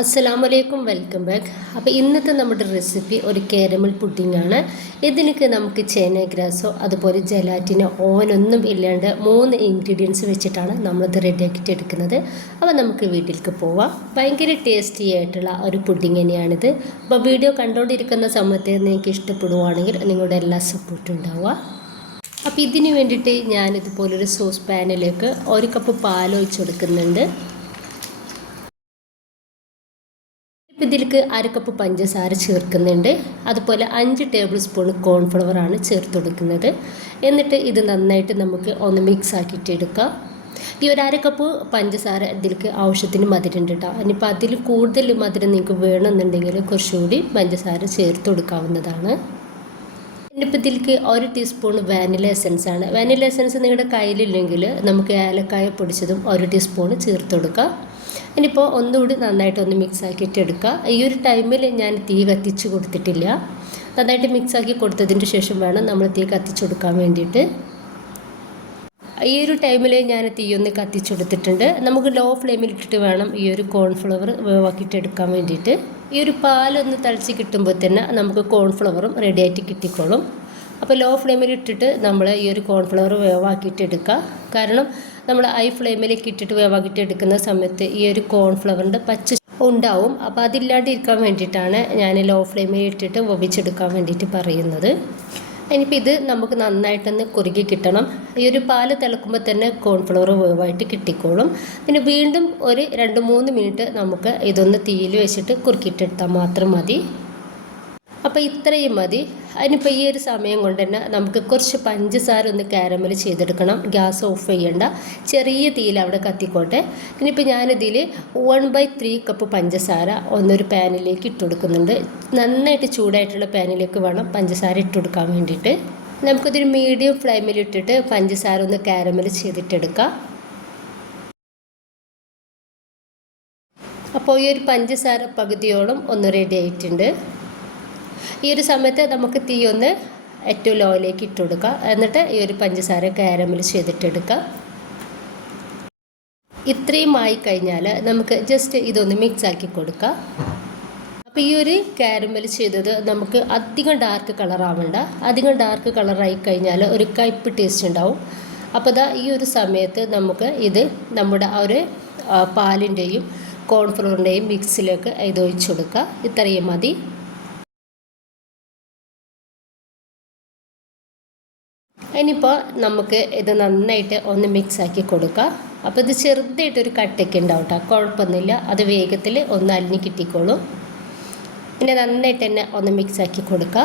അസ്സലാമു അലൈക്കും welcome back. അപ്പോൾ ഇന്നത്തെ നമ്മുടെ റെസിപ്പി ഒരു കാരമൽ പുഡിംഗ് ആണ്. ഇതിലേക്ക് നമുക്ക് ചേന ഗ്രാസോ അതുപോലെ ജലാറ്റിനോ ഓവനൊന്നും ഇല്ലാണ്ട് മൂന്ന് ഇൻഗ്രീഡിയൻസ് വെച്ചിട്ടാണ് നമ്മളിത് റെഡിയാക്കിയിട്ട് എടുക്കുന്നത്. അപ്പോൾ നമുക്ക് വീട്ടിലേക്ക് പോവാം. ഭയങ്കര ടേസ്റ്റി ആയിട്ടുള്ള ഒരു പുഡിംഗ് തന്നെയാണിത്. അപ്പോൾ വീഡിയോ കണ്ടുകൊണ്ടിരിക്കുന്ന സമയത്ത് നിങ്ങൾക്ക് ഇഷ്ടപ്പെടുവാണെങ്കിൽ നിങ്ങളുടെ എല്ലാ സപ്പോർട്ടും ഉണ്ടാവുക. അപ്പോൾ ഇതിന് വേണ്ടിയിട്ട് ഞാനിതുപോലൊരു സോസ് പാനിലേക്ക് ഒരു കപ്പ് പാൽ ഒഴിച്ച് കൊടുക്കുന്നുണ്ട് ഇതിലേക്ക് അര കപ്പ് പഞ്ചസാര ചേർക്കുന്നുണ്ട്. അതുപോലെ അഞ്ച് ടേബിൾ സ്പൂൺ കോൺഫ്ലവർ ആണ് ചേർത്ത് കൊടുക്കുന്നത്. എന്നിട്ട് ഇത് നന്നായിട്ട് നമുക്ക് ഒന്ന് മിക്സ് ആക്കിയിട്ട് എടുക്കാം. ഈ ഒരു അര കപ്പ് പഞ്ചസാര ഇതിലേക്ക് ആവശ്യത്തിന് മധുരം ഉണ്ട് കേട്ടോ ഇനിയിപ്പോൾ അതിൽ കൂടുതൽ മധുരം നിങ്ങൾക്ക് വേണമെന്നുണ്ടെങ്കിൽ കുറച്ചുകൂടി പഞ്ചസാര ചേർത്ത് കൊടുക്കാവുന്നതാണ്. ഇനിയിപ്പോൾ ഇതിലേക്ക് ഒരു ടീസ്പൂൺ വാനില എസൻസ് ആണ്. വാനില എസൻസ് നിങ്ങളുടെ കയ്യിലില്ലെങ്കിൽ നമുക്ക് ഏലക്കായ പൊടിച്ചതും ഒരു ടീസ്പൂൺ ചേർത്ത് കൊടുക്കാം. ഇനിയിപ്പോൾ ഒന്നുകൂടി നന്നായിട്ട് ഒന്ന് മിക്സ് ആക്കിയിട്ട് എടുക്കുക. ഈ ഒരു ടൈമിൽ ഞാൻ തീ കത്തിച്ച് കൊടുത്തിട്ടില്ല. നന്നായിട്ട് മിക്സ് ആക്കി കൊടുത്തതിന് ശേഷം വേണം നമ്മൾ തീ കത്തിച്ച് കൊടുക്കാൻ വേണ്ടിയിട്ട്. ഈ ഒരു ടൈമിൽ ഞാൻ തീ ഒന്ന് കത്തിച്ചെടുത്തിട്ടുണ്ട് നമുക്ക് ലോ ഫ്ലെയിമിൽ ഇട്ടിട്ട് വേണം ഈ ഒരു കോൺഫ്ലവർ വേവാക്കിയിട്ട് എടുക്കാൻ വേണ്ടിയിട്ട്. ഈ ഒരു പാലൊന്ന് തളിച്ച് കിട്ടുമ്പോൾ തന്നെ നമുക്ക് കോൺഫ്ലവറും റെഡിയായിട്ട് കിട്ടിക്കോളും. അപ്പോൾ ലോ ഫ്ലെയിമിൽ ഇട്ടിട്ട് നമ്മൾ ഈ ഒരു കോൺഫ്ലവർ വേവാക്കിയിട്ട് എടുക്കുക കാരണം നമ്മൾ ഹൈ ഫ്ലെയിമിലേക്ക് ഇട്ടിട്ട് വേവാക്കിയിട്ട് എടുക്കുന്ന സമയത്ത് ഈ ഒരു കോൺഫ്ലവറിന്റെ പച്ച ഉണ്ടാവും. അപ്പോൾ അതില്ലാണ്ടിരിക്കാൻ വേണ്ടിയിട്ടാണ് ഞാൻ ലോ ഫ്ലെയിമിൽ ഇട്ടിട്ട് വവിച്ചെടുക്കാൻ വേണ്ടിയിട്ട് പറയുന്നത്. ഇനിയിപ്പോൾ ഇത് നമുക്ക് നന്നായിട്ടൊന്ന് കുറുകി കിട്ടണം. ഈ ഒരു പാൽ തിളക്കുമ്പോൾ തന്നെ കോൺഫ്ലവർ വേവായിട്ട് കിട്ടിക്കോളും. പിന്നെ വീണ്ടും ഒരു രണ്ട് മൂന്ന് മിനിറ്റ് നമുക്ക് ഇതൊന്ന് തീയിൽ വെച്ചിട്ട് കുറുക്കിയിട്ടെടുത്താൽ മാത്രം മതി. അപ്പോൾ ഇത്രയും മതി. അതിനിപ്പോൾ ഈ ഒരു സമയം കൊണ്ട് തന്നെ നമുക്ക് കുറച്ച് പഞ്ചസാര ഒന്ന് കാരമൽ ചെയ്തെടുക്കണം. ഗ്യാസ് ഓഫ് ചെയ്യണ്ട. ചെറിയ തീയിൽ അവിടെ കത്തിക്കോട്ടെ. ഇനിയിപ്പോൾ ഞാനിതിൽ വൺ ബൈ ത്രീ കപ്പ് പഞ്ചസാര ഒന്നൊരു പാനിലേക്ക് ഇട്ട് കൊടുക്കുന്നുണ്ട്. നന്നായിട്ട് ചൂടായിട്ടുള്ള പാനിലേക്ക് വേണം പഞ്ചസാര ഇട്ട് കൊടുക്കാൻ വേണ്ടിയിട്ട്. നമുക്കിതൊരു മീഡിയം ഫ്ലെയിമിൽ ഇട്ടിട്ട് പഞ്ചസാര ഒന്ന് കാരമൽ ചെയ്തിട്ടെടുക്കാം. അപ്പോൾ ഈ ഒരു പഞ്ചസാര പകുതിയോളം ഒന്ന് റെഡി ആയിട്ടുണ്ട്. ഈ ഒരു സമയത്ത് നമുക്ക് തീ ഒന്ന് ഏറ്റവും ലോയിലേക്ക് ഇട്ട് കൊടുക്കുക എന്നിട്ട് ഈ ഒരു പഞ്ചസാര കാരമൽ ചെയ്തിട്ടെടുക്കുക ഇത്രയും ആയി കഴിഞ്ഞാൽ നമുക്ക് ജസ്റ്റ് ഇതൊന്ന് മിക്സ് ആക്കി കൊടുക്കുക അപ്പോൾ ഈ ഒരു കാരമൽ ചെയ്തത് നമുക്ക് അധികം ഡാർക്ക് കളർ ആവണ്ട. അധികം ഡാർക്ക് കളറായി കഴിഞ്ഞാൽ ഒരു കയ്പ്പ് ടേസ്റ്റ് ഉണ്ടാവും. അപ്പോൾ ദാ ഈ ഒരു സമയത്ത് നമുക്ക് ഇത് നമ്മുടെ ആ ഒരു പാലിന്റെയും കോൺഫ്ലോറിന്റെയും മിക്സിലേക്ക് ഇത് ഒഴിച്ചു കൊടുക്കുക ഇത്രയും മതി. ഇനിയിപ്പോൾ നമുക്ക് ഇത് നന്നായിട്ട് ഒന്ന് മിക്സ് ആക്കി കൊടുക്കാം. അപ്പോൾ ഇത് ചെറുതായിട്ടൊരു കട്ടയ്ക്ക് ഉണ്ടാവും കേട്ടോ കുഴപ്പമൊന്നുമില്ല. അത് വേഗത്തിൽ ഒന്ന് അലിഞ്ഞ് കിട്ടിക്കോളും. പിന്നെ നന്നായിട്ട് തന്നെ ഒന്ന് മിക്സ് ആക്കി കൊടുക്കുക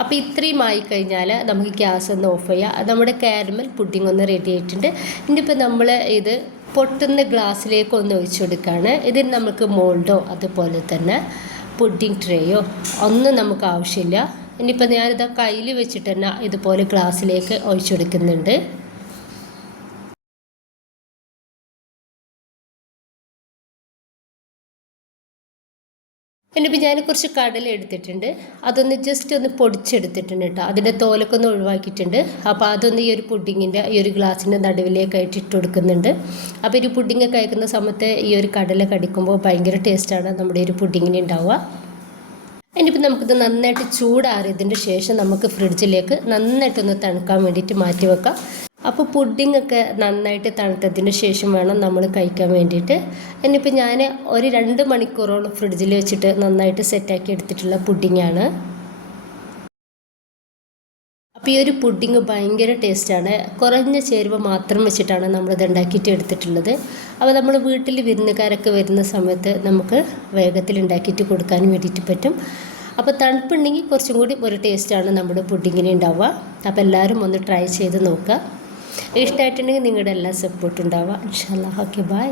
അപ്പോൾ ഇത്രയും ആയി കഴിഞ്ഞാൽ നമുക്ക് ഗ്യാസ് ഒന്ന് ഓഫ് ചെയ്യാം. നമ്മുടെ കാരമൽ പുഡിംഗ് ഒന്ന് റെഡി ആയിട്ടുണ്ട്. ഇനിയിപ്പോൾ നമ്മൾ ഇത് പൊട്ടുന്ന ഗ്ലാസ്സിലേക്ക് ഒന്ന് ഒഴിച്ചു കൊടുക്കുകയാണ്. ഇതിന് നമുക്ക് മോൾഡോ അതുപോലെ തന്നെ. പുഡിംഗ് ട്രേയോ ഒന്നും നമുക്ക് ആവശ്യമില്ല. ഇനിയിപ്പോൾ ഞാനിത് കയ്യിൽ വെച്ചിട്ട് തന്നെ ഇതുപോലെ ഗ്ലാസ്സിലേക്ക് ഒഴിച്ചെടുക്കുന്നുണ്ട്. ഇനിയിപ്പോൾ ഞാൻ കുറച്ച് കടല എടുത്തിട്ടുണ്ട്. അതൊന്ന് ജസ്റ്റ് ഒന്ന് പൊടിച്ചെടുത്തിട്ടുണ്ട് കേട്ടോ അതിന്റെ തോലൊക്കെ ഒന്ന് ഒഴിവാക്കിയിട്ടുണ്ട്. അപ്പോൾ അതൊന്ന് ഈ ഒരു പുഡിങ്ങിന്റെ ഈ ഒരു ഗ്ലാസിന്റെ നടുവിലേക്കായിട്ട് ഇട്ട് കൊടുക്കുന്നുണ്ട്. അപ്പോൾ ഒരു പുഡിങ് കഴിക്കുന്ന സമയത്ത് ഈ ഒരു കടല കടിക്കുമ്പോൾ ഭയങ്കര ടേസ്റ്റാണ് നമ്മുടെ ഒരു പുഡിങ്ങിന് ഉണ്ടാവുക ഇനിയിപ്പോൾ നമുക്കിത് നന്നായിട്ട് ചൂടാറിയതിന്റെ ശേഷം നമുക്ക് ഫ്രിഡ്ജിലേക്ക് നന്നായിട്ടൊന്ന് തണുക്കാൻ വേണ്ടിയിട്ട് മാറ്റി വെക്കാം. അപ്പോൾ പുഡിംഗ് ഒക്കെ നന്നായിട്ട് തണുത്തതിന് ശേഷം വേണം നമ്മൾ കഴിക്കാൻ വേണ്ടിയിട്ട്. ഇനിയിപ്പോൾ ഞാൻ ഒരു രണ്ട് മണിക്കൂറോളം ഫ്രിഡ്ജിൽ വെച്ചിട്ട് നന്നായിട്ട് സെറ്റാക്കി എടുത്തിട്ടുള്ള പുഡിങ്ങാണ് അപ്പോൾ ഈ ഒരു പുഡിങ് ഭയങ്കര ടേസ്റ്റാണ് കുറഞ്ഞ ചേരുവ മാത്രം വെച്ചിട്ടാണ് നമ്മളിത് ഉണ്ടാക്കിയിട്ട് എടുത്തിട്ടുള്ളത്. അപ്പോൾ നമ്മൾ വീട്ടിൽ വിരുന്നുകാരൊക്കെ വരുന്ന സമയത്ത് നമുക്ക് വേഗത്തിൽ ഉണ്ടാക്കിയിട്ട് കൊടുക്കാൻ വേണ്ടിയിട്ട് പറ്റും. അപ്പോൾ തണുപ്പുണ്ടെങ്കിൽ കുറച്ചും കൂടി ഒരു ടേസ്റ്റാണ് നമ്മുടെ പുഡിങ്ങിന് ഉണ്ടാവുക അപ്പോൾ എല്ലാവരും ഒന്ന് ട്രൈ ചെയ്ത് നോക്കുക. ഇഷ്ടമായിട്ടുണ്ടെങ്കിൽ നിങ്ങളുടെ എല്ലാ സപ്പോർട്ടും ഉണ്ടാവുക. ഇൻഷാല്ലാ ഓക്കെ ബൈ